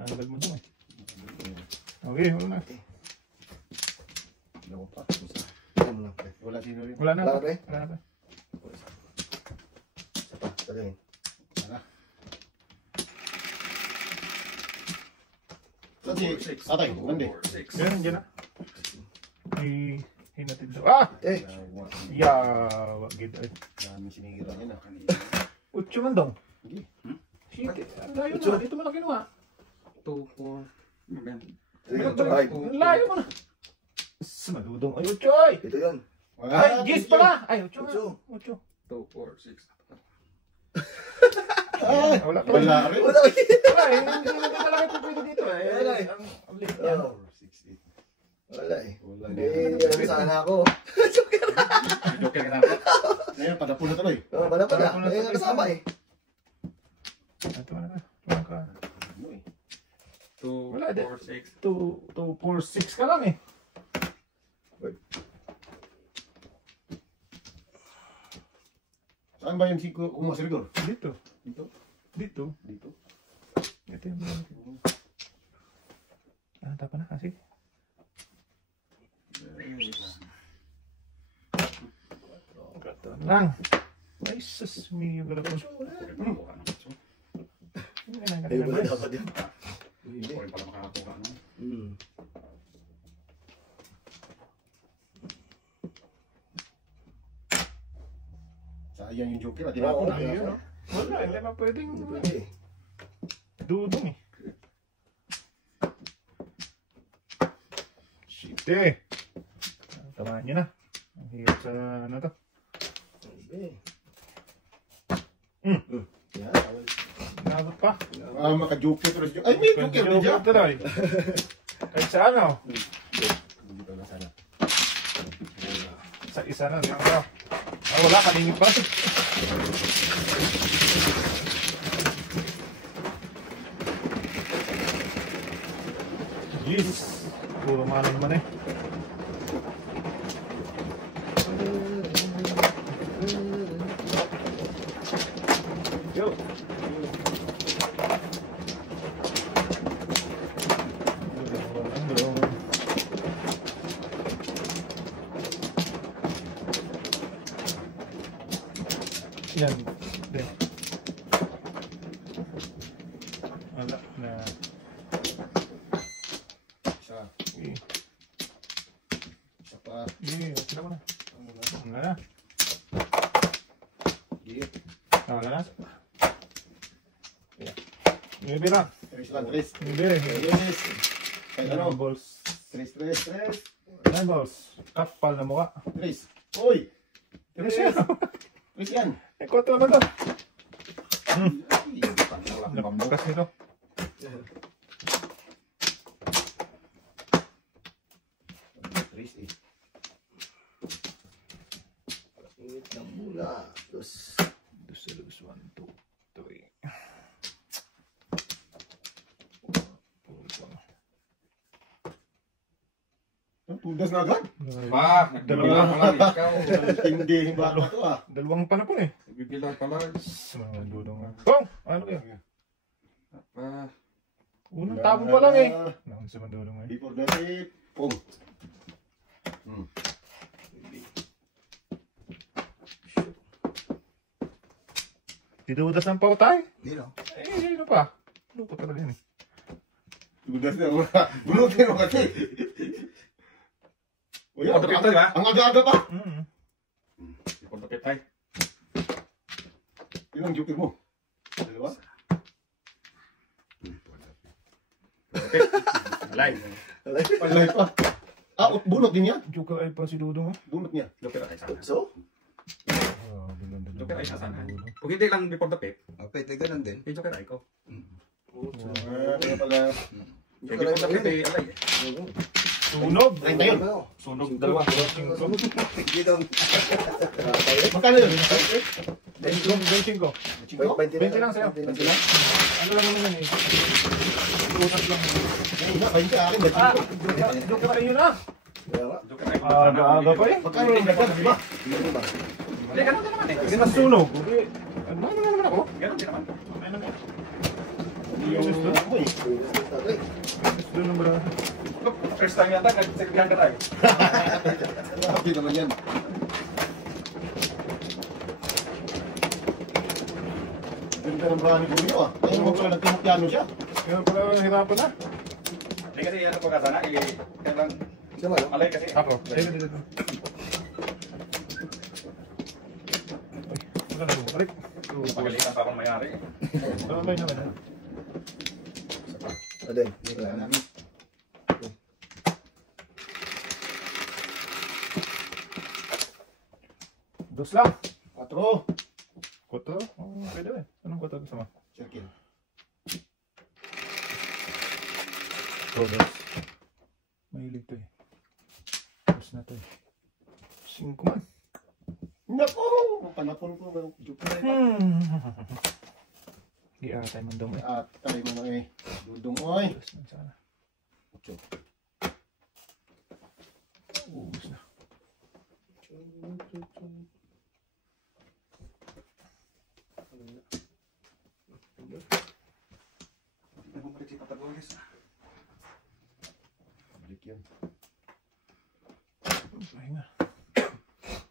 Agad mo ito eh. Okay, wala na. Wala pa. Wala sino rin. Wala na. Wala na. Wala na. Isa pa, tagayin. Wala. Saan si Tatay? Mandi. Yan, dyan na. Ay, hinatid daw. Ah! Eh, Yeah, wagid ay. Dami sinigira niya na. Utso man daw. Hindi. Sige, ang layo na. Dito mo na kinuha. 2, 4. Ang layo mo na. Madudong. Ay, utso ay! ito yun. Ay, gis pala! Ay, utso nga. Utso. Utso. 2, 4, 6. Wala pa. Wala rin. Wala. Ay, hindi na talaga pupwede dito eh. Wala eh. Ang liit niya. Oh, 6, 8. wala eh. Wala Hindi, ano sana ako. Joker ka na ako. Ngayon, padapon na tuloy. Oh, pala. Eh, nakasama eh. Ito na. Wala ka. 2, Wala, 4, 6. 2, 4, 6 ka lang eh. Saan ba yung 5 kumaserigor? Dito. Dito. Dito. Dito. Ito yung ah, tapa na kasi. Gato lang. Ay, sus, may yung galapon. Ayun ba dapat yun? Hindi ko rin pala makakakuha. Sayang yung Joker. Tinapon na. Ayun, no? Wala, hindi na pwedeng Pwede eh. dudong eh. Site. Tamaan nyo na. Ang hirap sa ano to. Eh. Yan. Nabot pa. Ah, maka-Joker. Ay, may Joker din siya. Tuloy. Kahit sa ano. Dito na sana. Sa isa na. Ah, wala, kaningin pa. Yes. Puro mana naman eh. Yo. Yan. Yan. Wala na. Isa. Eh, Isa pa. sila mo na. Wala na. Gigit. Wala na. May bira. Tres lang. Tres. May bira. Yes. Kahit ano. Balls. Tres, tres, tres. Nine balls. Kapal na mukha. Tres. Uy! Tres Tres. yan. Tres yan. Eh, kwarto naman to. Ay, Bukas nito. Tres eh. Ingit ng mula. Dos. Dos, 1, 2, 3. Tudas na agad. Ba, Dalawa. nagbibilang pala ikaw. Hindi yung bata to ah. Dalawang pa na po eh. Nagbibilang pala. Mga dudong nga. Pong! Ano kaya? Ba, Unang tabo pa lang eh. Nakon sa mga dudong eh. Before that it. Pong. Didudas ng pautay. Hindi no? Eh, sino pa? Lupa talaga yan eh. Tudas na muna. Bunutin mo kasi. Uy, Ikaw ba, di ba? ang aga-aga pa. ikaw ba kitay? Yun ang joker mo. Dalawa? Alay. Palay pa. Ah, bunot din niya. Joker ay pa si Dudong ah. Bunot niya. Joker ay sana. So? Joker ay sana. Kung hindi lang before the pick, Pwede ganun din. yung Joker ay ko. Kaya pala. Kaya before the pick ay alay eh. Sunog! 31. Sunog dalawa. Hindi daw. Magkano yun? 25. 20 lang sa'yo. 20 lang. Ano lang naman yan eh. Utak lang. Ayun na, 20 akin. Ah! Joker ay yun ah! Joker ay ko. Aga pa eh. Magkano yung dagdag, di ba? Hindi ba? Hindi, ganun din naman eh. Kasi nasunog. Ano naman ako? Ganun din naman. Ano naman? Yung mo eh. Doon ang bara. First time yata, nag-second ka tayo. Happy naman yan. Ganda ng brani ko niyo ah. Ayun mo pala nagpiano siya. Kaya pala hirapan na. Hindi kasi ano pagka sana, kailang Siya ba? malay kasi. Ako. Ayun, dito. Ay, wala na bumalik. Pagalitan pa akong mayari. Babay naman na. Adel, hindi ko alam. Dos lang. 4. Kuto? Oh, pwede eh. Anong kuto gusto mo? Circle. Oh, dos. Mahilig to eh. Dos na to eh. 5 man. Nako! Panapon ko. Di atay man daw eh. At tayo mo na eh. Dudong oy. Dos na sana. 8. Ubus na. Nagbubulit si Patagones. Balik yan. Pahinga.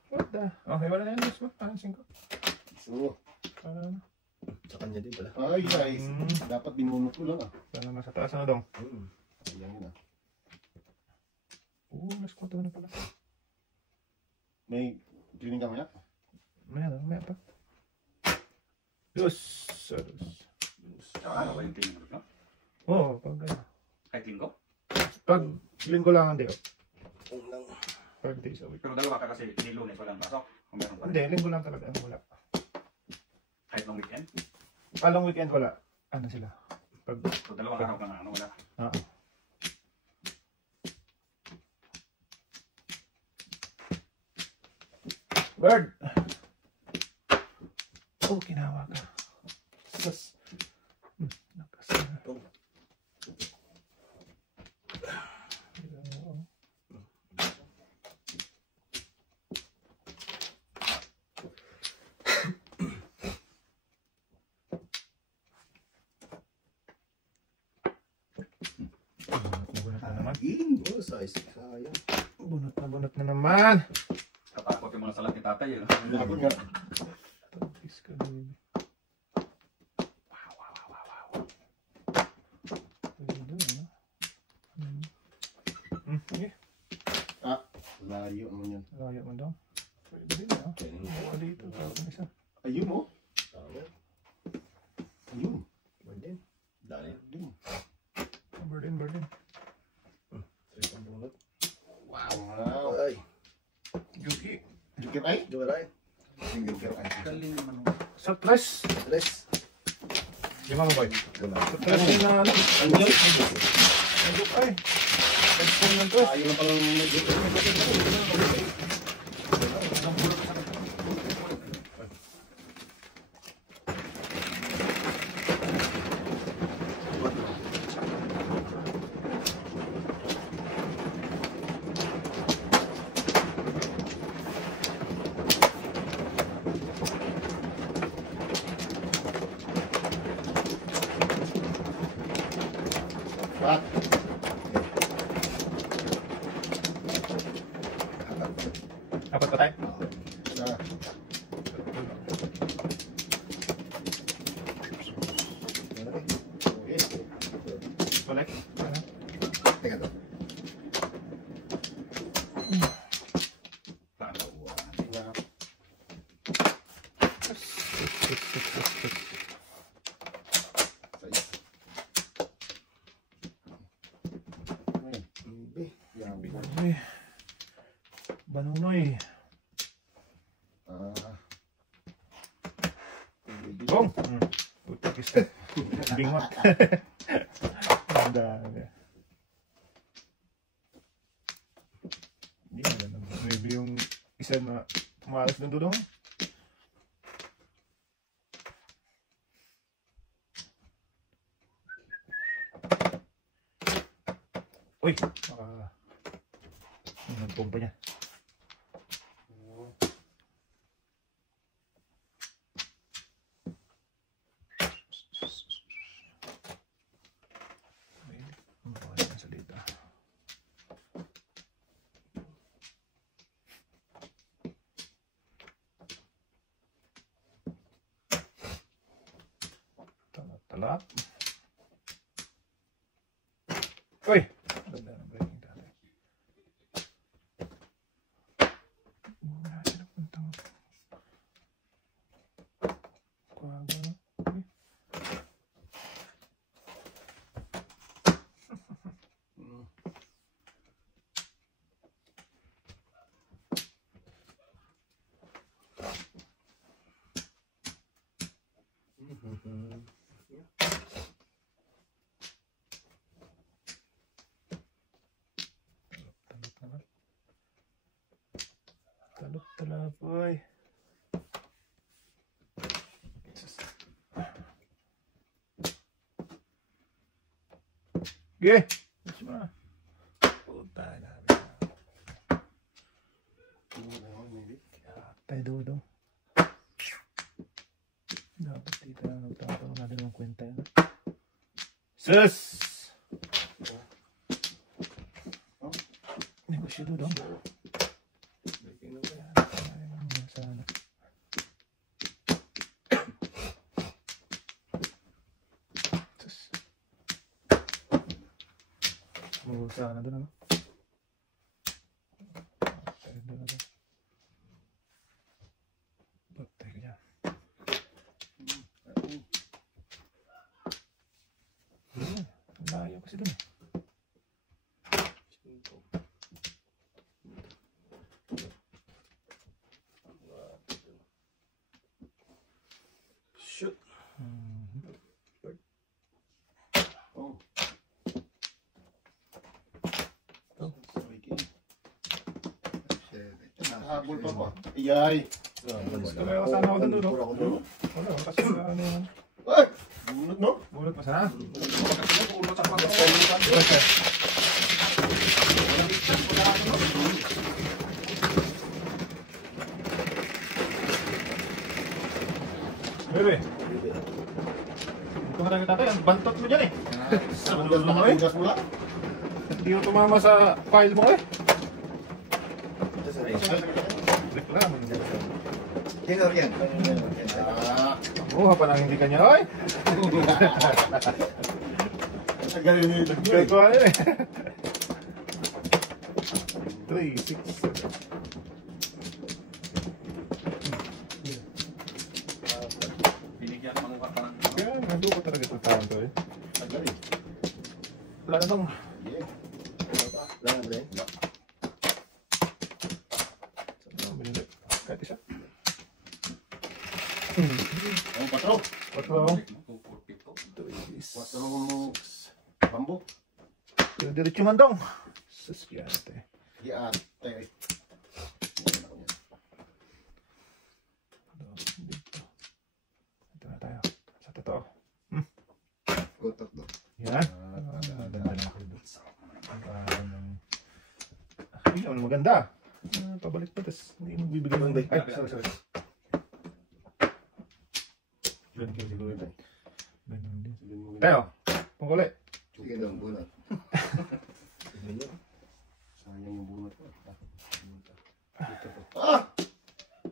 What the? Okay, wala na yan. Dos ba? Parang 5. So, Parang ano? Sa kanya din pala. ay guys. Dapat binunot ko lang ah. Parang nasa taas na dong. Ayan yun ah. Nas kuto na pala. May cleaning ka maya? Maya pa. Dos. Sa dos. Ano ba yung tingin mo? Oo, pag ano. Kahit linggo? Pag linggo lang ang day off. Unang. 5 days a week. Pero dalawa ka kasi ni Lunes walang pasok. Kung meron pa rin. Hindi, linggo lang talaga. Ano, wala. Kahit long weekend. Palong weekend wala. Ano sila? Pag, So dalawang araw ka na ano wala. ah. Bird! Oh, kinawa ka. Sus. Nakasana. Bunot na naman. Oh, size. Sayang. Bunot na naman. Katakot yung mga salat ni tatay. Eh. Dapat nga. Tapos ka na yun. Ayun, ano? Okay. Ah, layo naman yan. Layo mo daw. Pwede din ah. Ako dito. Tapos isa. Ayun oh. Tama. Ayun. Pwede. Dali. Ayun. Burden. Wow. Ay. Yuki. Jukir ay? Juaray. Single fair ay. Galing naman. Sa tres. Tres. Lima mo boy. Wala. Sa tres din na ano. Ano? Nagok ay. Nagpong ng tres. Ayun na pala Pat. Apat pa tayo. Isa. Okay. Balik. Ano? Teka to. Na. Size. Ayun. Yan. Ay. Banunoy. Ah. Bong! Utakis na. Bingot. Ang dami. Hindi na lang. Maybe yung isa na pumalas ng dudong. Uy! Nagpumpa niya. Alap. Uy! Ganda ng breaking dati. Sino puntang? Kwaga na. Uy. Talap boy. Ge. Semua. Puta na. Tayo doon. Dapat dito na nagtatawag na din ng kwenta yan. Sus! Negosyo doon. Sana. Sus. Sana doon ano? Tayo doon ano? Tayo ka dyan. Layo kasi doon. Shoot. Oh. Habol pa ba? Iyay. Gusto ko sana ako doon doon. Wala, kasi ano yan. Ay! Bunot no? Bulot pa sana. Bebe. Ito ka na tatay, ang bantot mo dyan eh. Gas mo lang. Hindi mo tumama sa file mo eh. Reklamo. Tinor yan. Oh, pa lang hindi kanya oy. Tagal yun yung Kaya ko ano eh. 3, 6, 7. Binigyan ng mga parang Kaya nandun ko talaga itong taon to eh. Tagal eh. Wala na bang Yeah. Wala na ba rin? binili? Kahit isa. Ang patro. Patro. Patro mo. Bambo. Yung diretso man dong. Sasyate. Yan. Tayo. Dito. Ito na tayo. Sa totoo. Gotok do. Yan. Ay, ano maganda. Pabalik pa, tapos hindi mo bibigyan ng bike. Ay, sorry. Ganun din siguro ito. Ganun din. Tayo, pangkuli. Sige daw, bunot. Sayang yung bunot.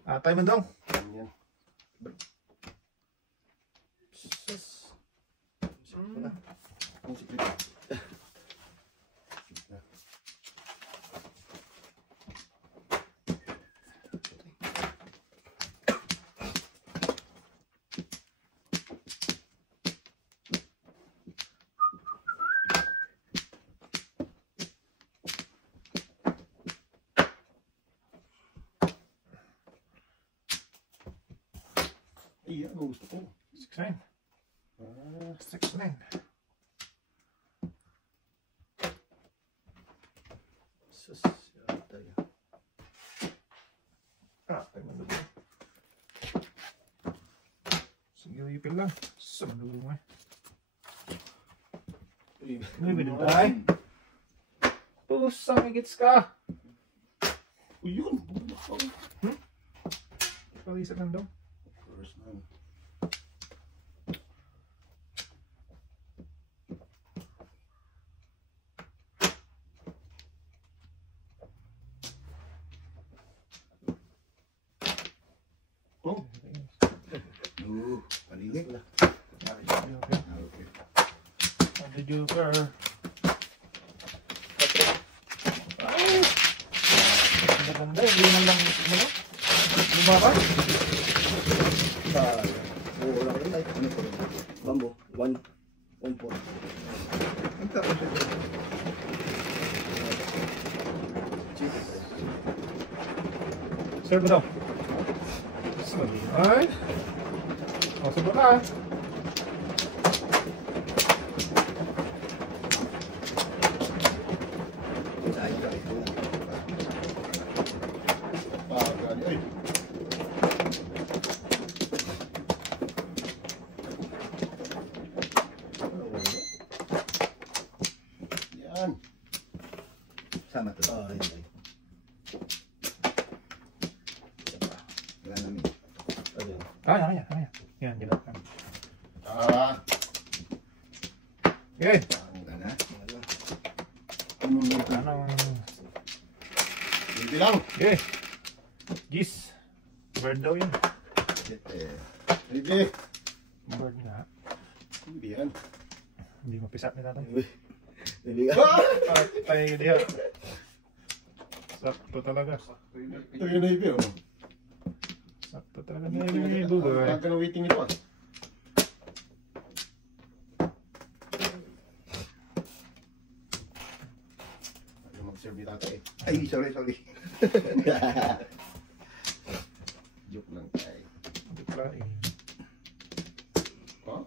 Atay man dong. Yan. Ang sikreto. Iya, ang gusto ko. 6-9. 6-9. Sus, yata yan. Atay man dong. Sige, ipil lang. Sa manulong eh. May bilin tayo. Pusang higits ka. Uy, yun. Pag-isip lang dong. First man. Oh, Paligid. Okay. the Joker. Ay! Maganda, hindi naman lang, ano? Lumaba? Oo, wala ka rin tayo. Ano po? Bambo. 1.4. Ang tapos siya. Serve daw. Ay! O, sabi ka. Sayang ka rin. Pagani. Ay. Yan. Sama to. Oo, yun tayo. Wala namin. Ayun. Kaya. Yan, yan. Ah. Okay. Wala na. Wala. Ano? Hindi lang. Okay. Gis. Bird daw yun. Hindi. Bird nga. Hindi yan. Hindi mapisat ni tatay. Bibigan. Ay, diya. Sakto talaga. Ito yung naibi, oh. Sakto talaga ni Bugoy. Ang ka na waiting ito, ah. Ayaw mag-serve ni tatay, eh. Ay, sorry. Joke lang tayo. Decline. Ha?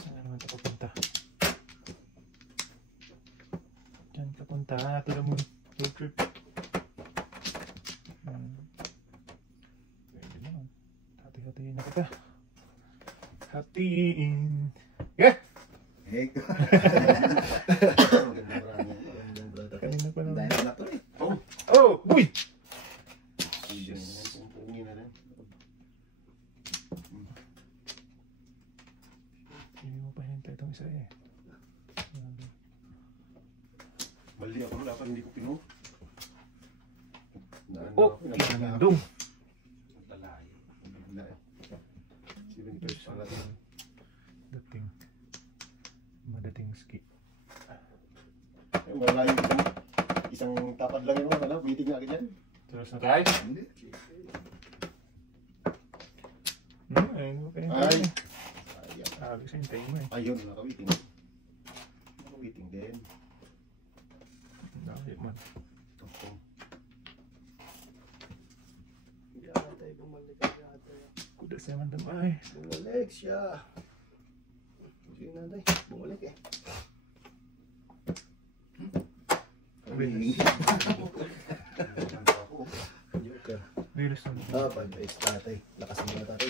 Saan na naman ito papunta? Diyan ka punta. Tula mo. Road trip. Pwede naman. Hati-hatiin na kita. Hatiin. Yeah! Heck. Magandang marami. Kanina pa naman. Dahil wala to eh. Oh! Oh! Uy! Pumpungin na rin. Hindi mo pa hintay itong isa eh. Mali ako, dapat hindi ko pinu. Oh! Kinandong! Naglalay. Naglalay. 7% na rin. Dating. Madating ski. Malayo isang tapad lang yun, ano? Waiting na agad yan. Terus na tayo? Hindi. Ayun mo kayo. Ay! Sabi sa hintay mo eh. Ayun, naka-waiting. Naka-waiting din. Dahil man. Okay. Yatay, bumalik ka yatay. Kuda siya man damay. Bumalik siya. Sige na tay, bumalik eh. Joker. Bilis naman. Pag-base tatay. Lakas mo na tatay.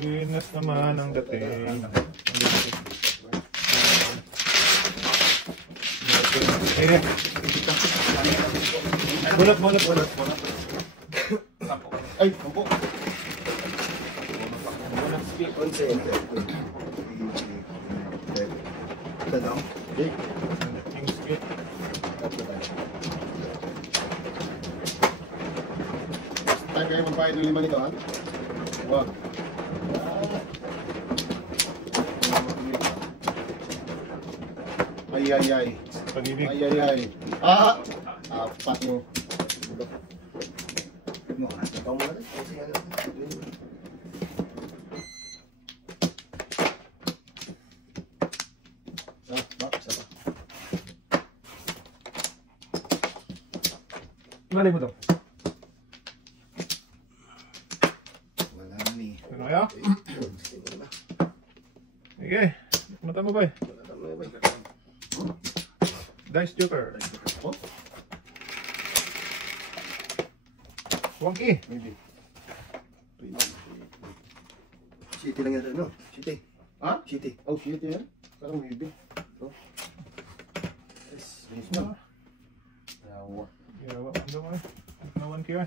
Bilis naman ang dating. Eh, Bulat. Ay, kampo! Bulat ski. Consent. Ito lang. Hey! Dating ski. Tatlo tayo. Time kayo magbayad ng 5 nito, ha? Wag. Ay. Pag-ibig. Ay. Ah! Apat mo. Mo, asa pa muna tayo. Kasi ano. Isa pa. Malay mo to. Wala na ni. Ano kaya? Sige na. Sige. Mata mo ba eh? Wala na mo ba? Dice Joker. Oh? Wonky. Maybe. City lang yan, no? City. Ha? City. Oh, shit yan. Parang maybe. Oh. Yes. Bilis na. Yawa. Yawa. Ano mo eh? No one kaya.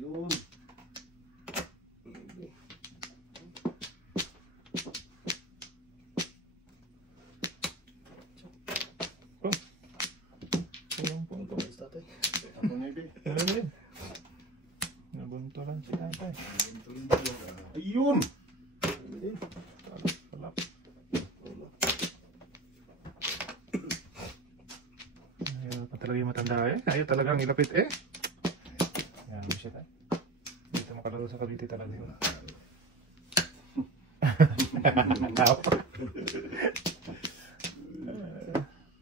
Yun. Nabuntulan si tatay. Ayun! Talap. Ayaw pa talaga yung matanda eh. Ayaw talagang ilapit eh. Yan mo siya tayo. Dito makalaro sa Cavite talaga yun.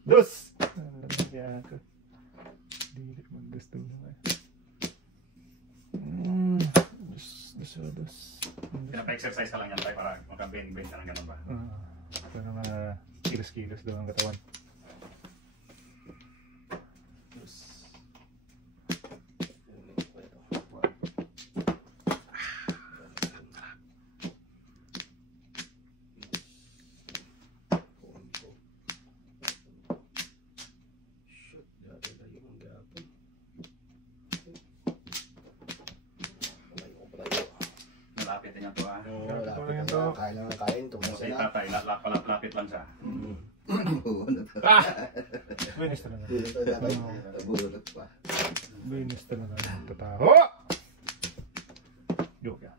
Dos! Kaya ako. Dili maggusto naman. Dos. Pinapa-exercise ka lang yan tayo para makabend-bend ka ng ganun ba? Para mga kilos-kilos daw ang katawan. Dos. Shoot, dati na yung gapon. Malapit din yan to ah. Lapit na kain lang ang kain. Tumakas Kasi na. tatay, lapit lang siya. Binis talaga. Dito tatay. Nabulot pa. Binis talaga. Tataho! Joke yan.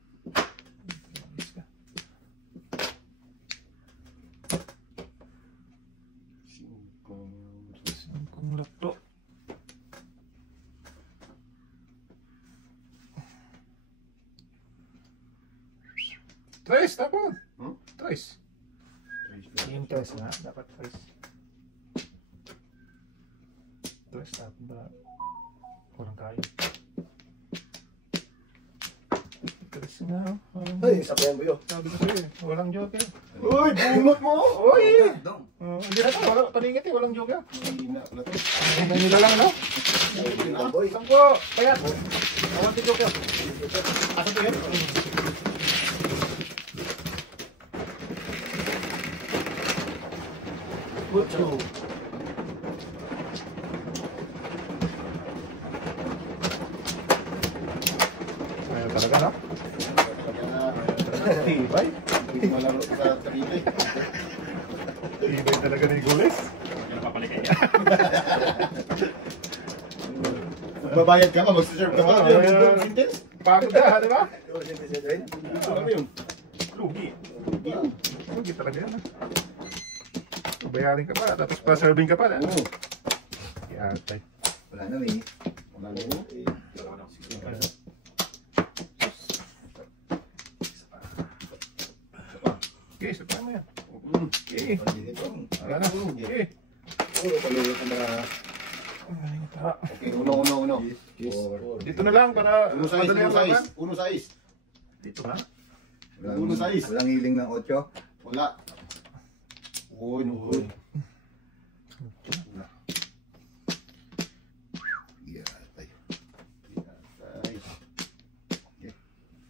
Binis ka. Singkong lakto. Trace, tapon. Trace. Yung trace nga, dapat trace. Trace, tapon ba? Walang kayo. Trace nga, oh. Ay, sabihan mo yun. Sabi ko sa'yo eh, walang joke eh. Uy! Bunot mo! Uy! Dong! Hindi na to, wala, paningit eh, walang joke eh. Hina pala to. May nila lang, no? Boy. Sampo, kaya. Walang si joke eh. Asa to yun? Butcho. Ayaw talaga, no? Tibay. Hindi malaro sa sarili. Tibay talaga ni Gules. Yung papalikay niya. Magbabayad ka pa, magsiserve ka pa. Yung sentence? Pagod na, di ba? Ano yun? Lugi. Lugi talaga yan, ha? Bayarin ka pa, tapos pa-serving ka pa, ha? Oo. Yatay. Wala na eh. Wala na yun. Okay, sa paano yan? Mm. Okay. Wala na. Okay. Okay, uno. Dito na lang para Uno size, madali uno ang size. laban. Uno size. Dito ba? Uno size. Walang hiling ng 8. Wala. Uy. Yeah, tayo.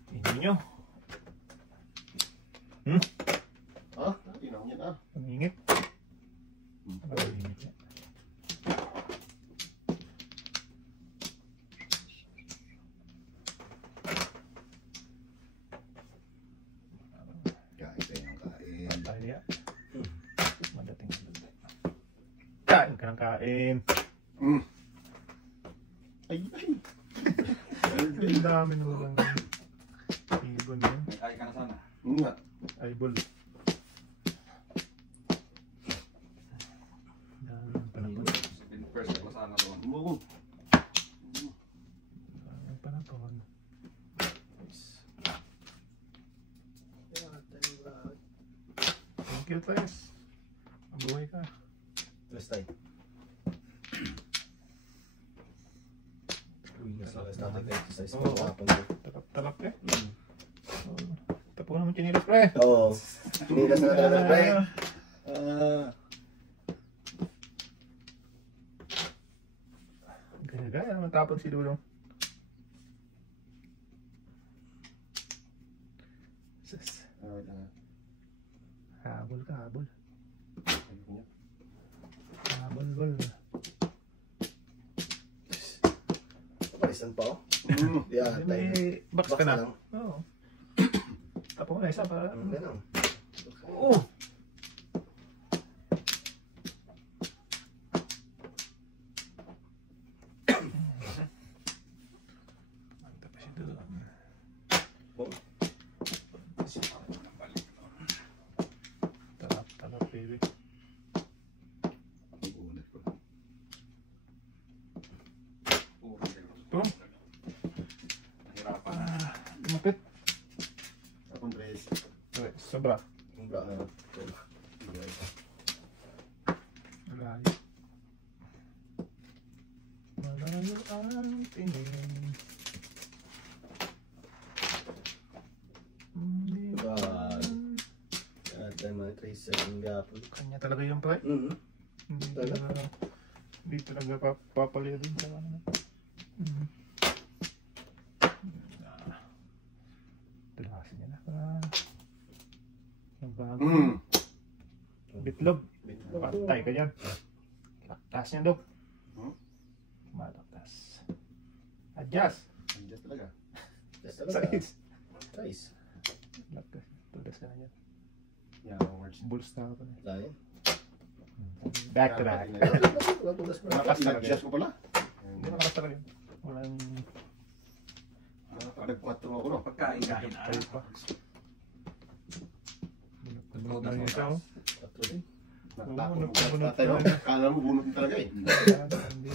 Hindi nyo. Ha? Tinaw niya na. Pangingit. Pangingit niya. Yeah, ito yung kain. Pantay niya. Madating. Kain ka ng kain. Mm. Ay. Ang dami na lang. Ibon yun. Ay ka na sana. Nga. Eyeball. Dami panapon. First ko sana doon. Oo. Dami panapon. Thank you, Tres. Mabuhay ka. Let's stay. Exercise Oo. pa hapon. Talap-talap eh. Tapo naman chinilas, pre. Oo. Pinilas na talaga, pre. Gaya naman tapon si Dulong. Sus. Habol ka, habol. Habol. Palisan pa, oh. Yeah, tayo. May box ka Box na na. lang. Oo. Tapo mo na isa para. Ganun. Oo. Sobra. Sobra. Malayo. Malayo ang tingin. At mga tracer ng gapon. Kanya talaga yung pre. Hindi talaga. Hindi talaga papalya din sa ano. Tulasin niya na. Nabago. Bitlog. Patay ka dyan. Laktas niya, Dok. Malaktas. Adjust. Just talaga. Size. Size. Laktas. Tulas ka na dyan. Yeah, words. Bulls na ako. Tayo. Back to back. Adjust ko pala. Hindi malakas talaga yun. Walang Nag-4 ako, no? Pagkain kahit tayo pa. Bunot na yung isa, oh. Kala mo bunot din talaga eh. Hindi.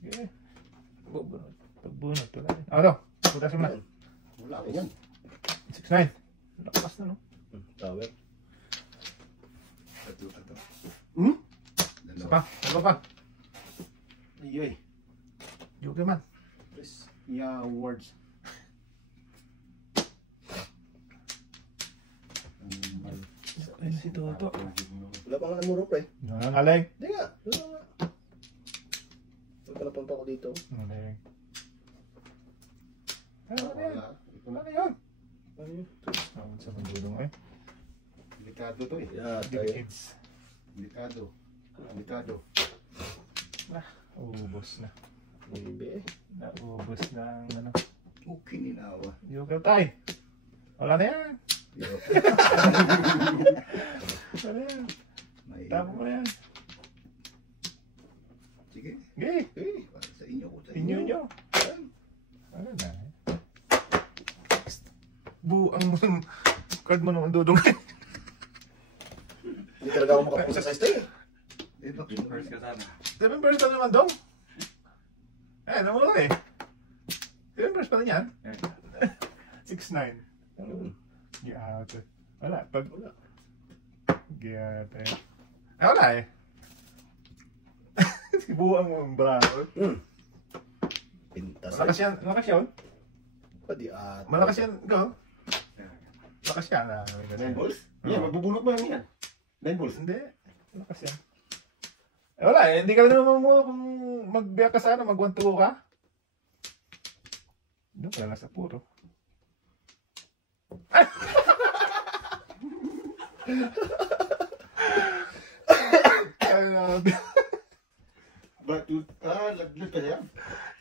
Okay. Bubunot. Pagbunot wala rin. Ano? Putasin mo na. Wala ako yan. 6'9". Lakas na, no? Tower. Isa pa. Dalawa pa. Iyoy. Joke man. Please. Yeah, words. Ay, si Toto. Wala pa nga namuro, pre. Nangangaling. Hindi nga. Wala nga. Pagpanapunta ko dito. Nangangaling. Ano yan? Ano yan? Ano yun? Sa pagdulong eh. Delikado to eh. Yeah, tayo. Decades. Delikado. Delikado. Ubus na. Maybe eh. Naubos na ang ano. Okay, ninawa. Joke tayo. Wala na yan. Wala na yan. May... Tama mo na yan. Sige. Okay. Para sa inyo ko. Sa Inyo nyo. Ano na eh. Buang mo ng card mo naman dudong. Hindi talaga ako makapusa sa stay. Eh, first ka sana. 7 verse pa naman dong. Eh, namula eh. 7 verse pa rin yan. 6'9". Giyate. Wala. Pag wala. Giyate. Eh, wala eh. Buang mo ang braso. Pintas. Malakas yan. Malakas yan. Padi at. Malakas yan. Go. Malakas yan. 9 balls? Yeah, magbubunot mo yan. 9 balls. Hindi. Malakas yan. Eh, wala eh. Hindi ka rin naman mo kung magbiyak ka sana, mag-1-2 ka. Doon ka lang sa puro. Laglag ka yan.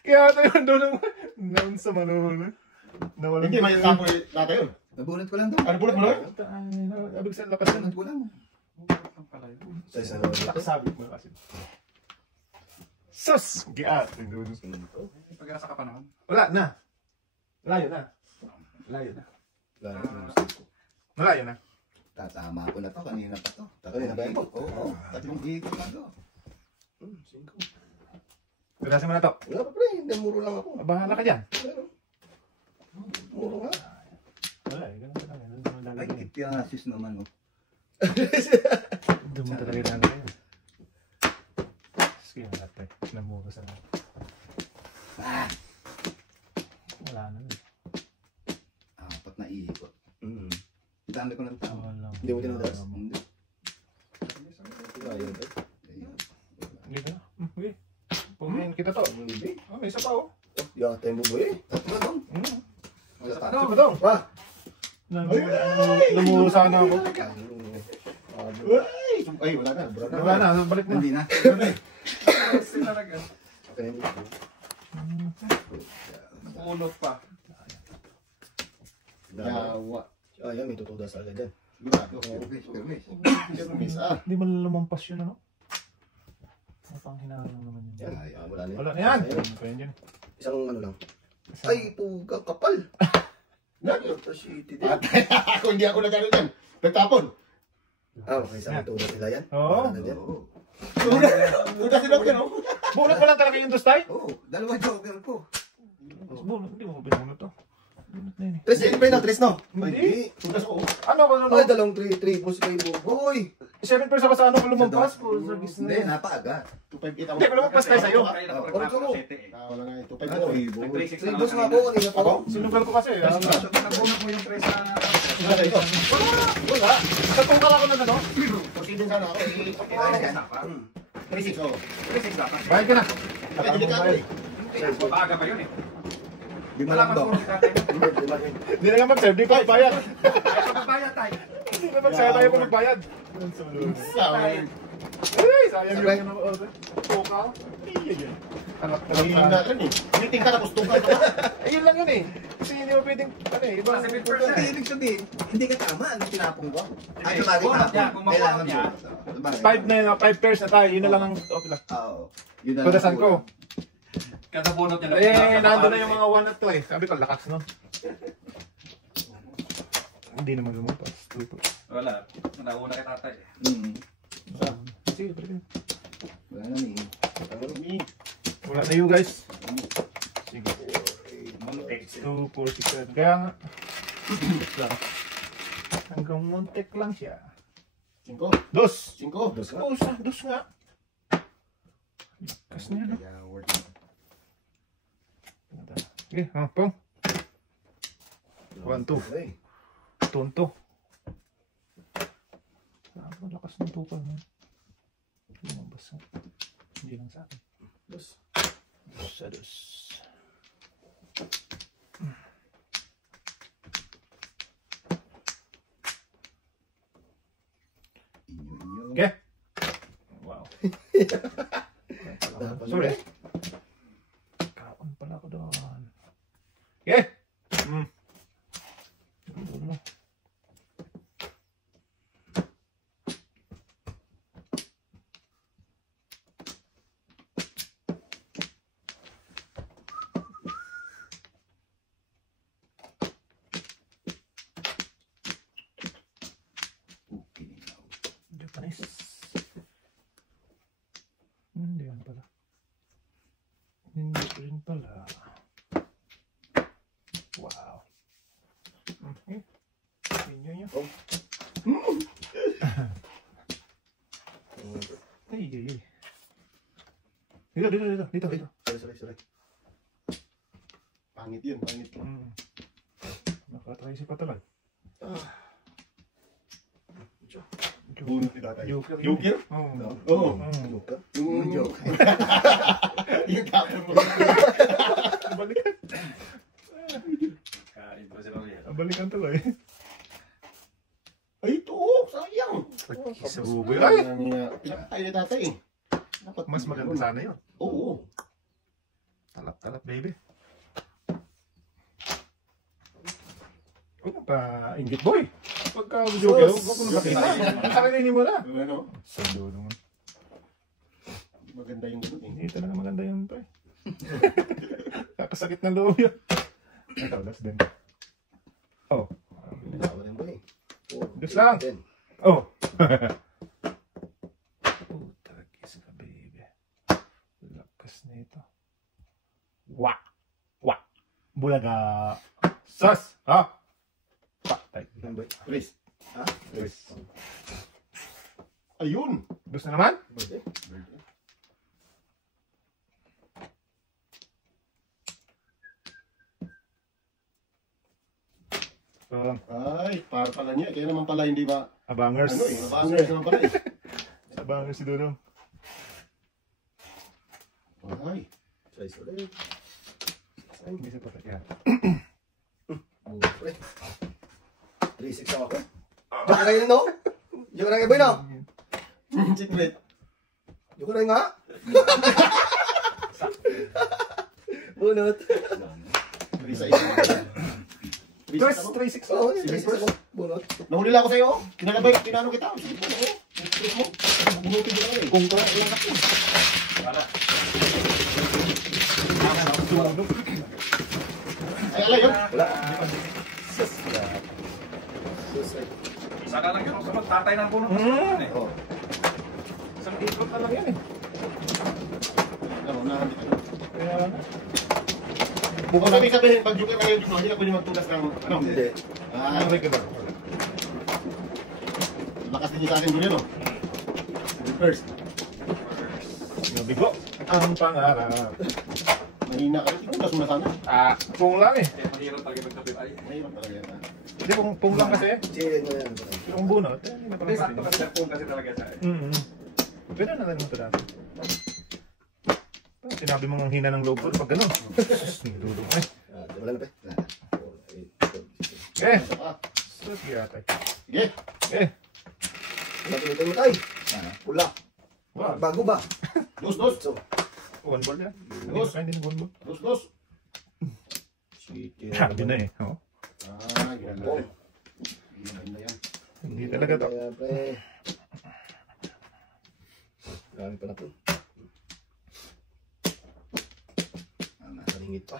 Kaya ito yun doon naman sa manuna. Hindi, may tapo natin yun. Nabunot ko lang daw. Ano bulot mo lang? Abig sa lakas Nabunot ko lang. Sa isang lolo. lakas sabi mo kasi. Sus! Giat! Pag-asa ka pa naman. Wala na. Layo na. Layo na. Malayo na. Tatama ko na to. Kanina pa to. Kanina ba yun? Oo. Tatlong ikot na to. 5. Pagkasin mo na to. Wala pa pre. Hindi, muro lang ako. Bahala ka dyan. Muro nga. Wala eh. Ganun talaga. Doon mo Ay, lalagay. itiasis naman. Oh. Doon mo talaga lalagay. Sige na natin. Namuro sa natin. Wala na. Apat na ikot. Dami ko ng tao. Wala. Hindi mo tinadalas? Hindi. Ayun pre. Ayun. Hindi ka na. Okay. Pumain kita to. May isa pa oh. Yata yung buboy eh. Tatlo daw. Isa pa daw. Pa! Lumuro sana ako. Ay, wala na. Wala na. Balik na. Hindi na. Kasi talaga. Okay na yung buboy. Ulot pa. Yawa. Yan, may tutudas agad dyan. Sigurado. Permis. Ah. Hindi mo lumampas yun ano? Mapanghinala lang naman yun. Yan, wala na Wala na yan. Ayun. Pwede yan. Isang ano lang. Ay, pugang kapal. Nagpunta si Titi. Ako hindi ako nagano dyan. Nagtapon. Okay, isang tutudas nila yan. Oo. Wala na dyan. Una si Dokter, no? Bunot mo lang talaga yung dostay? Oo. Dalawa joker ko. Bunot. Hindi mo binunot to. Bunot na yun eh. Tres, yun pa yun, Tres, no? Hindi. Tugas ko. Ano ano ko Ay, dalawang 3 po si Kayo. Hoy! 7 pairs ako sa ano ko lumampas ko sa Hindi, business. napaaga. 258 ako. Hindi, lumampas tayo sa'yo. Wala nga ito. 5 Ano, ko. Ibo? 3 boss nga po, kanina po. Sinugal ko kasi. Nabunot mo yung pre sa... Wala. Sa tukal ako na ano? Proceeding sana ako. Hmm. 36 ako. Bayad ka na. Ay, delikado eh. Maaga pa yun eh. Di mo lang daw. Hindi na nga mag-save, di ko magbayad. Magbayad tayo. Hindi na mag-save tayo kung magbayad. Sayang. Ay, sayang yung tukal. Anak na Nangingin lang. natin eh. Meeting ka tapos tungkol ka. Ayun lang yun eh. Kasi hindi mo pwedeng, ano eh, iba. Hindi, ibig sabihin, hindi ka tama. Ano tinapong ko? Ay, Hindi, tumagi bunot niya, tapong. kung makuha Kailangan niya. mo. 5 pairs na tayo, yun na lang ang okay lang. Oo. Yun na lang Padasan ko. Kada bunot niya. Eh, nandun na yung mga 1 at 2 eh. Sabi ko, lakas no. Hindi naman lumabas. Wala. Nauna kay tatay. Sige, pwede. Wala na eh. Wala na you guys. Sige. 2, 4, 6, 7. Kaya nga. lang. Hanggang muntik lang siya. 5. Dos! 5. Dos nga. Lakas niya no. Sige, pong. 1, 2. Tonto. Malakas ng tukal mo. Lumabas nga. Hindi lang sa akin. Dos. Okay. Wow. Sorry. Kaon pala ako doon. Okay. Japanese. Hindi yan pala. Hindi rin pala. Wow. Okay. Inyo nyo. Ay, ay, ay. Dito. Sorry. Pangit yun, pangit. Nakatry si Patalan. Bunot ni tatay. Joker. Joker? Oo. Yung joke. Yung tapos mo. Balikan. Kain pa sila ulit. Balikan tuloy. Ay, ito. Sayang. Sa buboy. Ay! Pinakatay ni tatay eh. Dapat Mas maganda sana yun. Oo. Talap, baby. Huwag pa inggit boy. Pagka joker, huwag ko nakakita. Sarili mo na. Ano? Sa dulo mo. Maganda yung ganun eh. Hindi talaga maganda yun pa eh. Kakasakit ng loob yun. Ito, that's din. Oh. Dalawa rin ba eh. Diyos lang. 10. Oh. Putagis ka, baby. Lakas na ito. Wak. Bulaga. Sas. Ha? Patay. Chris. Ha? Chris. Ayun. Dos na naman? Birthday. Ay, para pala niya. Kaya naman pala hindi ba? Abangers. Ano eh, mabangers naman pala eh. Abangers si Dudong. Ay. Size ulit. Hindi siya patay. Yan. Pre. 3-6 ako. Joke kayo no? Joke kayo boy no? Secret. Joke kayo nga? Bunot. 3-6. 3-6. Oo, 3-6 ako. Bunot. Nahuli lang ako sa'yo. Kinalabay, kinano kita. Secret mo. Bunutin ko lang eh. Kung ka lang ako. Wala. Ay, alay yun. Wala. Isa ka lang yun. Sunod, tatay ng bunot. Oh. Isang ikot na lang yan eh. Ano, nahandik ka. Kaya ano? Bukan sabihin, pag joker kayo, hindi na pwede magtugas ng ano. Hindi. Ah, Ano rin ka ba? niyo sa akin Bolero. First. Nabigo ang pangarap. Mahina ka rin. Mas masana. Pung lang eh. Mahirap talaga magkapit ay. Mahirap talaga yan. Hindi, pung lang kasi. Chill mo yan. Yung bunot, hindi na Hindi, sakto parang kasi kung kasi talaga siya eh. Pwede na naman ito dati. Sinabi mo ang hina ng loob ko pag gano'n. Nilulog ay. Wala na pa. Eh! Sus, yatay. Sige. Eh! Patuloy mo tayo. Pula. Wow. Bago ba? Dos, dos. So, One ball yan. Dos. Hindi na one ball. Dos, dos. Sabi na eh. Oh. Ganda. Oh. Ganda yan. Hindi talaga to. Kaya, pre. Grabe pala to. Nakalingit pa.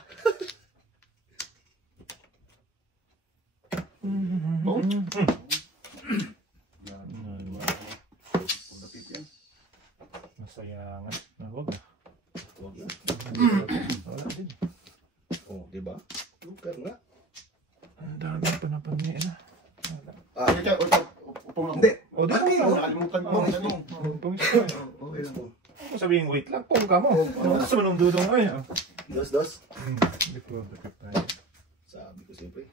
Pagdapit yan. Masayangan. Huwag na. Huwag na. Wala din. Oh, di ba? Lugar nga. Ang dami pa na pamilya na. Sige, kaya, upo mo. Hindi. O, di Ano ba? yun? Nakalimutan mo. Pungis ko eh. Okay lang po. Ako sabihin, wait lang. Pung ka mo. Gusto mo nung dudong mo eh. Dos, dos. Hindi ko bakit tayo. Sabi ko siyempre.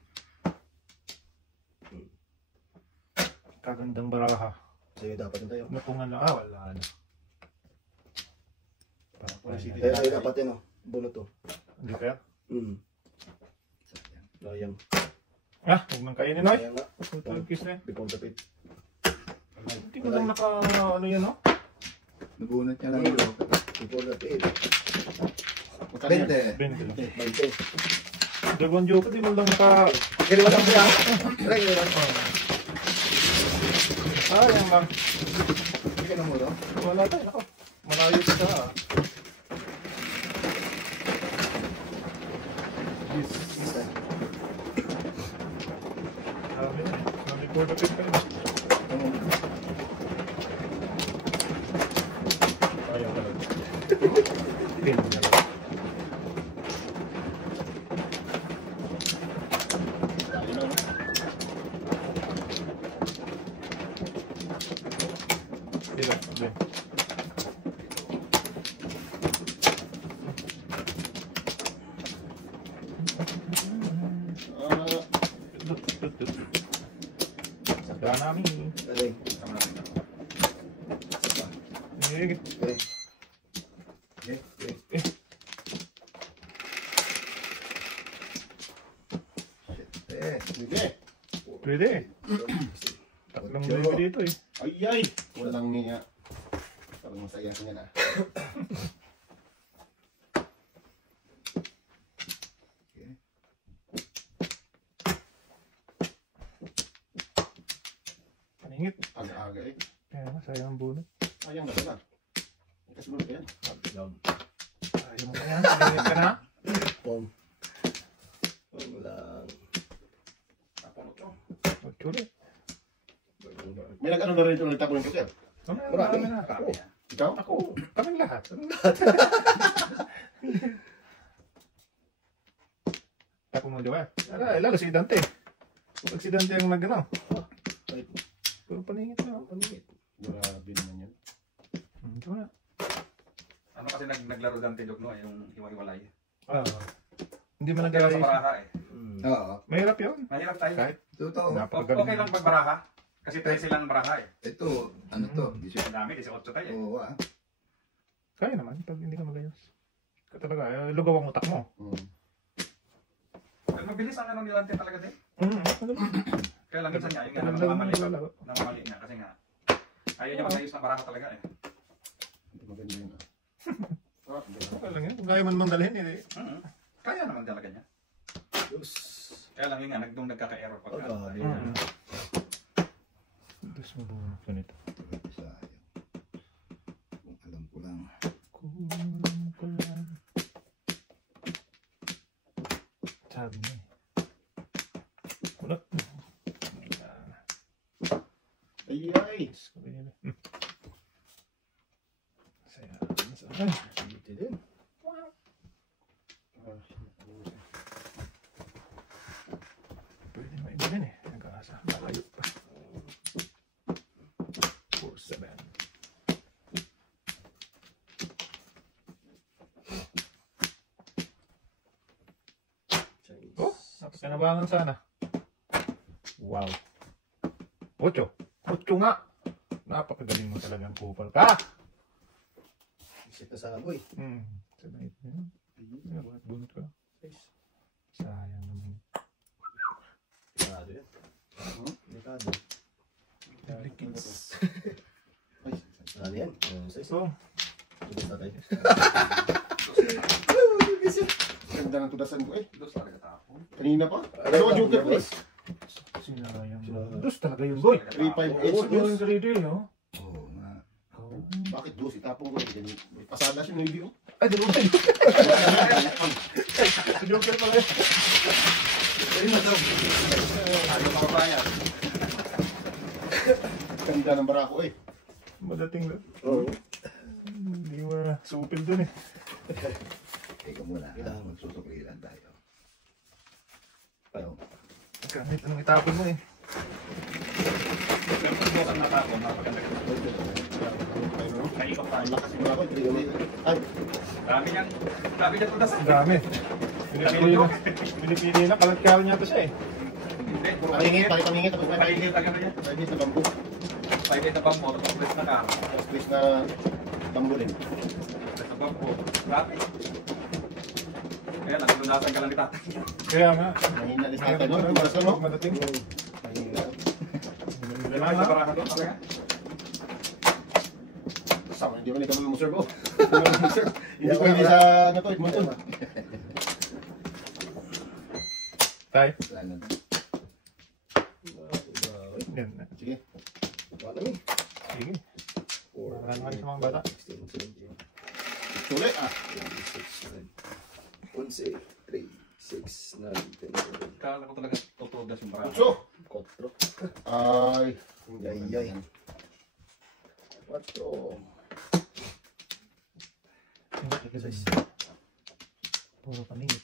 Kagandang baraha. Sa'yo dapat yung tayo. Napungan lang. Wala na. Parang Kaya tayo dapat yun, oh. Bunot to. Hindi kaya? Layang. Huwag nang kainin, Noy. Layang nga. Total kiss na eh. Bipong tapit. Hindi ko lang ano yan, no? Nabunot niya lang yung loob. Bipong tapit. Magkano yan? 20. 20. 20. Dalawang joke, di mo lang naka... Kaya wala ko yan. Try nyo lang. Sayang lang. Hindi ka nang muro? Wala tayo, nako. Malayo ka sa... Yes. Sabi na, sabi ko na pin kayo. Ayaw ka lang. Pin na lang. Dito, dito. Sagda namin. Aling. Eh, Okay. Sige. pwede. Tatlong baby dito eh. Ay, ay. Walang niya. Parang masaya ka niya na. Paningit. Aga-aga eh. Kaya nga, sayang ang bunot. Sayang na pala. Kasunod ka yan. Sayang mo yan. Paningit ka na. Pom. Pom lang. Tapon ito. Magtsuli. May nag-ano na rin ito nagtapon ko, sir. Marami na. Ako. Ikaw? Ako. Kaming lahat. Ako mo, di ba? Lalo si Dante. Pag si Dante ang nag-ano. Pero paningit na. Paningit. Grabe naman yan. Ito na. Ano kasi naglaro Dante Jogno eh, yung hiwa-hiwalay. Hindi mo Kaya sa nag-aayos. baraha eh. Oo. Mahirap yun. Mahirap tayo. Kahit Totoo. napakagaling. Okay lang pag baraha. Kasi tayo silang baraha eh. Ito, ano to? Ang dami, 18 tayo eh. Oo ah. Kaya naman pag hindi ka magayos. Ka talaga, lugaw ang utak mo. Pero mabilis ang ano ni Dante talaga din. Kaya lang minsan niya, yung Tagal ano, lang namamali. naglalaro. Namamali niya kasi nga. Ayaw niya magayos ng baraha talaga eh. Hindi maganda yun. Okay lang yan. Kung kaya man mandalhin, eh. Kaya naman talaga niya. Diyos. Kaya lang yun nga, nung nagkaka-error pag Grabe. Tapos mo bunot ko nito. Sayang. Kung alam ko lang. Kulang ko lang. Sabi niya eh. Kulot. Ay, ay. Sabi niya. Sayang. Sayang. Dito din. Pwede maiba din eh. Nag-aasa. Malayo pa. Kanabangan sana. Wow. 8. 8 nga. Napakagaling mo talagang kupal ka. Isip na sana, boy. Sabay ito yun. Bunot ko. Sayang naman. Delikado yan. Delikado. Delikits. Ano yan? So, Tugas na tayo. Ganda ng tudasan ko eh. Dos talaga tapo. Kanina pa. Ano ka joker ko eh? sinayang. Dos talaga yun, boy. 358 Oo, yun yung grade yun, no? Oo nga. Bakit dos? Itapong ko eh. May pasada siya ng video. Ay, di ba? Joker pala yun. Ano mga bayan? Ganda ng barako eh. Madating lang. Oo. Hindi mo na supil dun eh. Ikaw muna. Magsusuklilan tayo. Ano? Kahit anong itapon mo eh. Pero kung bukas ang natako, napaganda-ganda. Naikot tayo. Lakas yung barako eh. Ay, Dami niyang tudas. Ang dami. Pinipili na. Kalat-kalat niya ito siya eh. Hindi. pangingit, pangingit. Tapos may Paligid talaga niya. pangingit na bambu. Paligid na bambo, tapos press na karo. Tapos please na bambu rin. Press na bambo. Grabe. Kaya naglunasan ka lang ni tatay. Kaya nga. Mahina lis natin no? Tudasan no? Madating. Mahina. Kailangan sa barahan doon talaga. Sama, hindi ko kami mo-serve oh. Hindi ko hindi sa ano to, Edmonton. Tay. Wala na. Yan. Sige. Wala mi. Sige. Marami sa mga bata. 16, 17, Tuloy ah. 11, 3, 6, 9, 10, 11, Kala ko talaga tutudas yung barahan. So, 4. ay. Ay. 4. Puro paningit.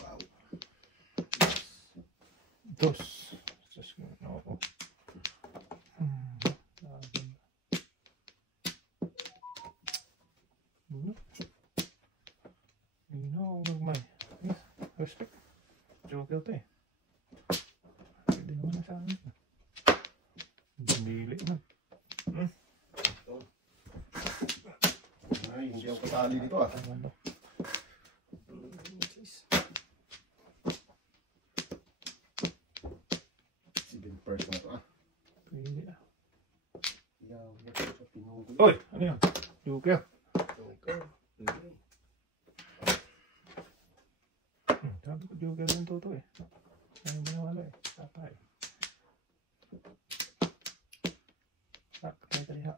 Wow. Dos. Sus, no. Magmay. Respect. Joker to eh. Pwede naman na sa amin. Bili na. Ay, hindi ako kasali dito ah. Tama na. Sige, first na to ah. Pwede ah. Yaw, sa pinungkol. Oy! Ano yun? Joker. Sabi ko Joker yung toto eh. Ano ba nawala eh? Tatay. Tak, tayo tayo ha.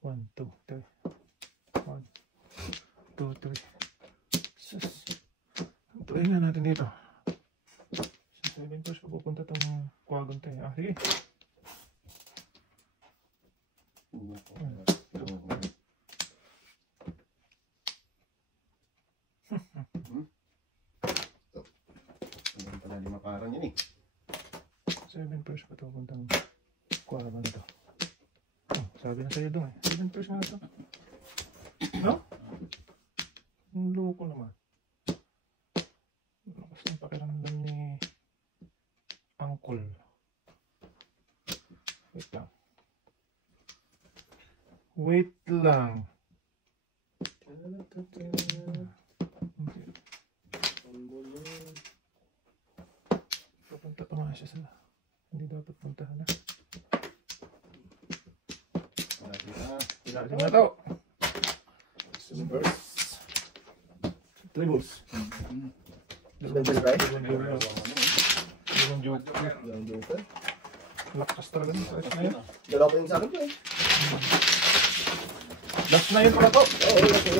1, 2, 3. 1, 2, 3. Sus. Tuloy nga natin dito. Sa 7 course pupunta itong kwagon tayo. Ah, sige. Hanggang pala lima parang yan eh. 7 first pa ito puntang kwagon na ito. Oh, sabi na sa'yo doon eh. 7 first nga ito. No? Ang loko naman. Lakas ng pakiramdam ni Uncle. Wait lang. Wait lang. Papunta pa nga siya sa... Hindi dapat puntahan na. Ilalim na to. Tribbles. Yung joker. Yung joker. Lakas talaga ng stress na yun. Dalawa pa yung sa akin ko eh. Last na yun pala to. Oo, okay.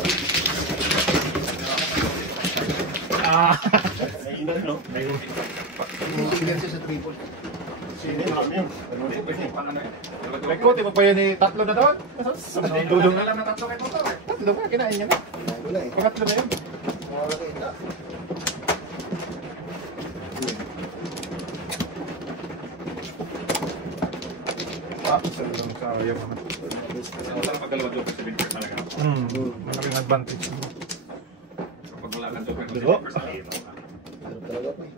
Ah! Mahina no? Hindi siya sa triple. Sino marami yun? Ano Hindi, yun? pwede pang ano eh. Rekot, iba pa yun eh. Tatlo na daw. Dudong na lang. Alam na tatlo kayo motor eh. Tatlo pa, kinain niya na. Wala eh. Pangatlo na yun. Wala kita. Sa lang sayang naman. Wala pag dalawa joker, 70% talaga. Malaking advantage. So, pag wala kang joker, Dalawa. 70%. Hirap talaga po eh.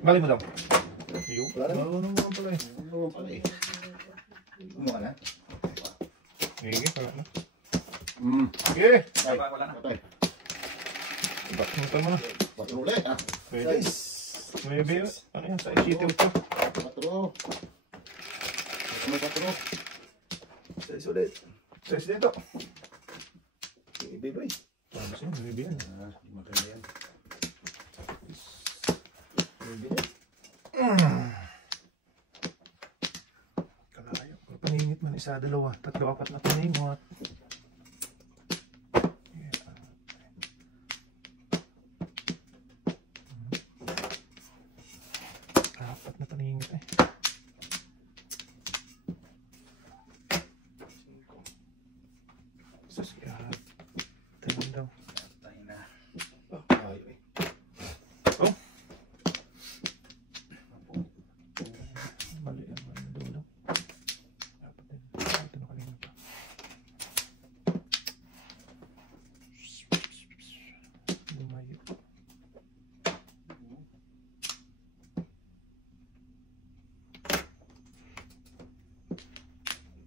Galing mo daw. Yung? Wala naman. Ano naman pala eh. Ano naman pala eh. Kumuha na. Sige, wala na. Sige. Ay, wala na. Patay. Punta mo na. Patro ulit ah. Pwede. Maybe, ano yan, sa City ito. Patro. Patro. Size ulit. Size dito. Sige, baby. Ano siya, maybe yan. Maganda yan. Kalayo. Paningit man, isa, dalawa, tatlo, apat na paningit. Apat na paningit eh. Sasyahat. Tagal daw. Tayo na. Ayaw eh. Oh! Mali ang ano dulo. Dapat din. Ito nakalina pa. Lumayo.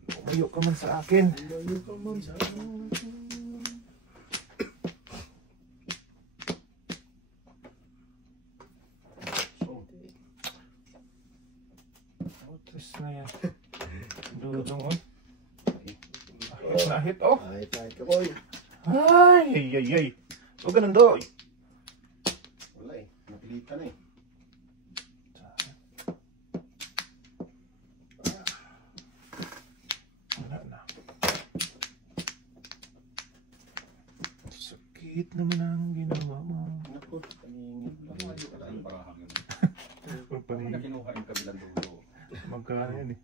Lumayo ka man sa akin. Ayaw ka man sa Tres na yan. Dudong on. Ahit na ahit oh. Ay, tayo ka boy. Ay, ay, ay, ay. Huwag ganun do. Wala eh. Napilitan eh. Wala na. Sakit naman ang ginawa mo. Naku, paningin lang. Ayaw ka lang para hangin. Pag Pag paningin, kinuha yung kabilang dulo, magkano yan eh.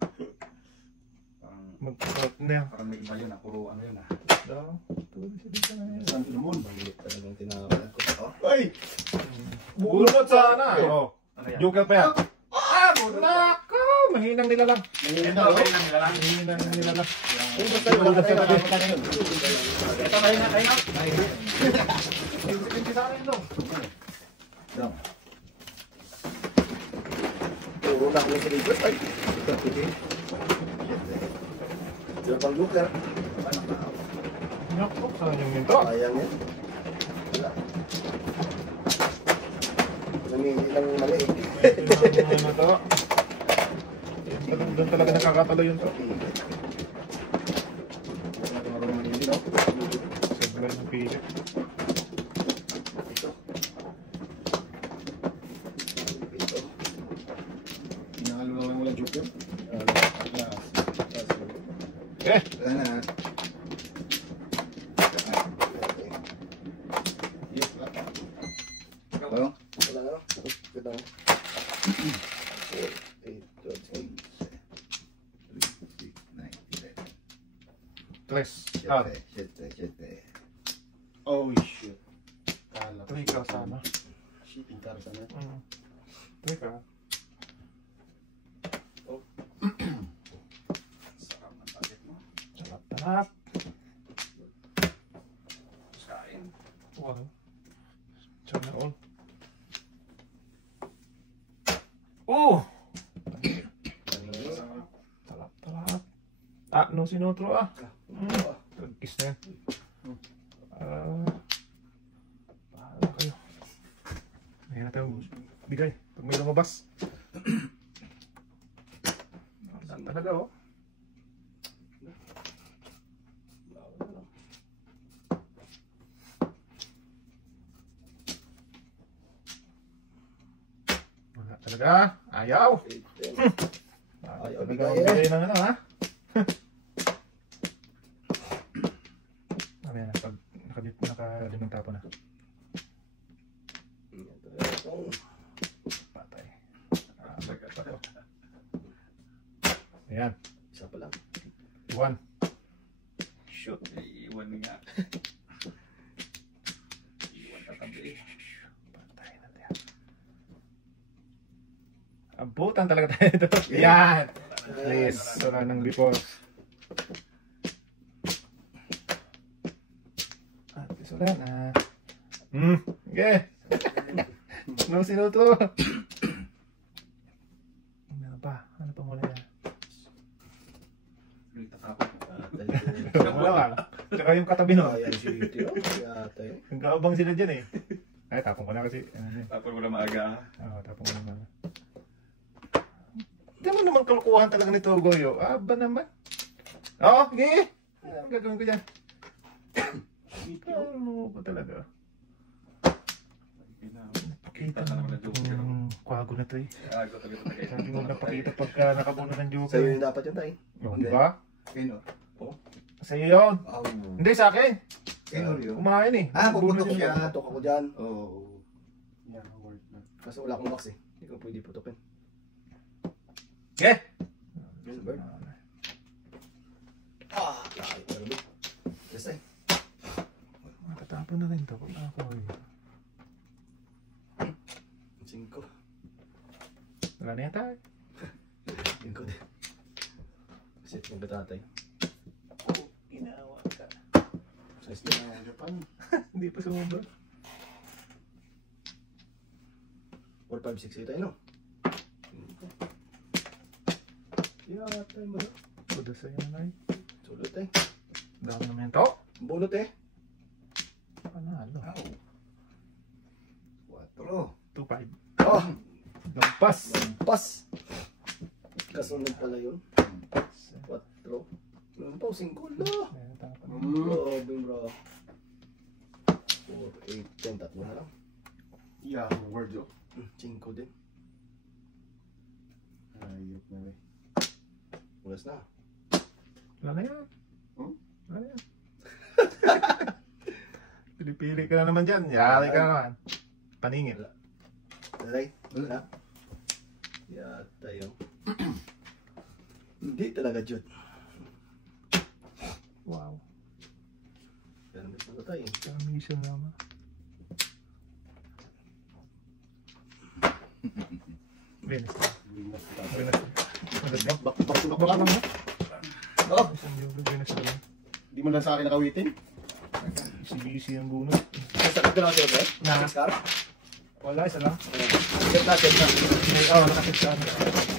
parang, Magkakot na yan. parang may iba yun ah, puro ano yun ah. Daw. Tuloy siya dito na yan. Saan naman? Balik talagang tinawalan ko. Ay! Bunot sana. Oh. Ano yan? Joker pa yan. Ah! Nako! Mahinang nila lang. Nanginginig Ito, ako. kayo lang nila lang. Mahinang nila lang. Wala tayo, wala tayo. Ito, kayo na, kayo na. Hindi sa akin daw. Puro na ako sa libros. Ay, sila pang lugar. Nako, saan yung minto? Sayang yan. Wala. Nanginginig lang mali eh. Ano to? Doon talaga nakakatalo yun to. Wala natin marunong manili, no? Sablay ng pilit. Ito. Pinahalo lang lang walang joker. Eh! Wala na. Oh, Wala na. Ito na. 3. Ah, 7. Oh shit. Kala ko. 3 ka sana. Shipping car sana. 3 ka. Sarap ng target mo. Sarap-tarap. Kain. Wow. Sana all. Oh! Sarap-tarap. Ah, no sinotro ah. Kiss na yan. Bahala kayo. May na tayo bigay pag may lumabas. Saan talaga oh. Wala talaga. Ayaw. Ayaw Talaga bigay, bigay ng ano ha. Ano yan, pag nakalimang tapo na. Patay. Patay. Ayan. Isa pa lang. 1. Shoot. Iiwan nga. Iiwan katabi. Patay na tayo. Abutan talaga tayo ito. Yan. Yes, wala nang before. At least wala na. Okay. Anong sinutro? Ano pa? Ano pa muna yan? Wala ka. Tsaka yung katabi no. Ayan si Tio. Yata yun. Nagkaabang sila dyan eh. Ay, tapong ko na kasi. Tapos mo na maaga. Oo, tapong ko naman. Hindi mo naman kalukuhan talaga nito, Goyo. Aba naman. Oo, sige. Ano gagawin ko dyan? Ano ba talaga? Pakita na naman ng joker. Kwago na to eh. Ako talaga tagay. Sabi mo napakita pagka nakabuno ng joker. Sa'yo yung dapat yun tayo. Oh, di ba? Kino? Sa'yo yun. Oh. Hindi, sa akin. Kino yun? Kumain eh. Ah, Bubunutin puputok siya. siya. Tok ako dyan. Oo. Yeah, work na. Kaso wala akong box eh. Hindi ko pwede putokin. Okay. Sa bird. Ah, kahit pero big. Yes eh. Matatapon na rin to. Kung ako eh. 5. Wala na yata eh. 5 din. Set yung batatay. Ginawa ka. Size din. Japan. Hindi pa sumubra. 4, 5, 6 tayo no? Yata mo no? Kuda sa'yo na eh. Sulot eh. Dami naman to. Bunot eh. Panalo. 4. 2-5. Oh! Lampas. Pas! Kasunod pala yun. 4. Ano pa? 5 la. Ayan, tapon. Grabe bro. 4, 8, 10. Tatlo na lang. Yeah, word yun. 5 din. Ayop na eh. Ulas na. Wala na yan. Hmm? Wala na yan. Pili-pili ka na naman dyan. Yari ka na naman. Paningin. Talay. Wala. Yata yun. Hindi talaga Jud. Wow. Yan may sagot tayo. Permission naman. Venus. Venus. Back to back Baka lang. lang mo. Oh! Isang yung Venus na lang. Di mo lang sa akin nakawitin. Easy ang bunot. Sakit ka na siya, bro? Na. Scar? Wala, isa lang. Check na, check na. Oo, nakasip sa ano.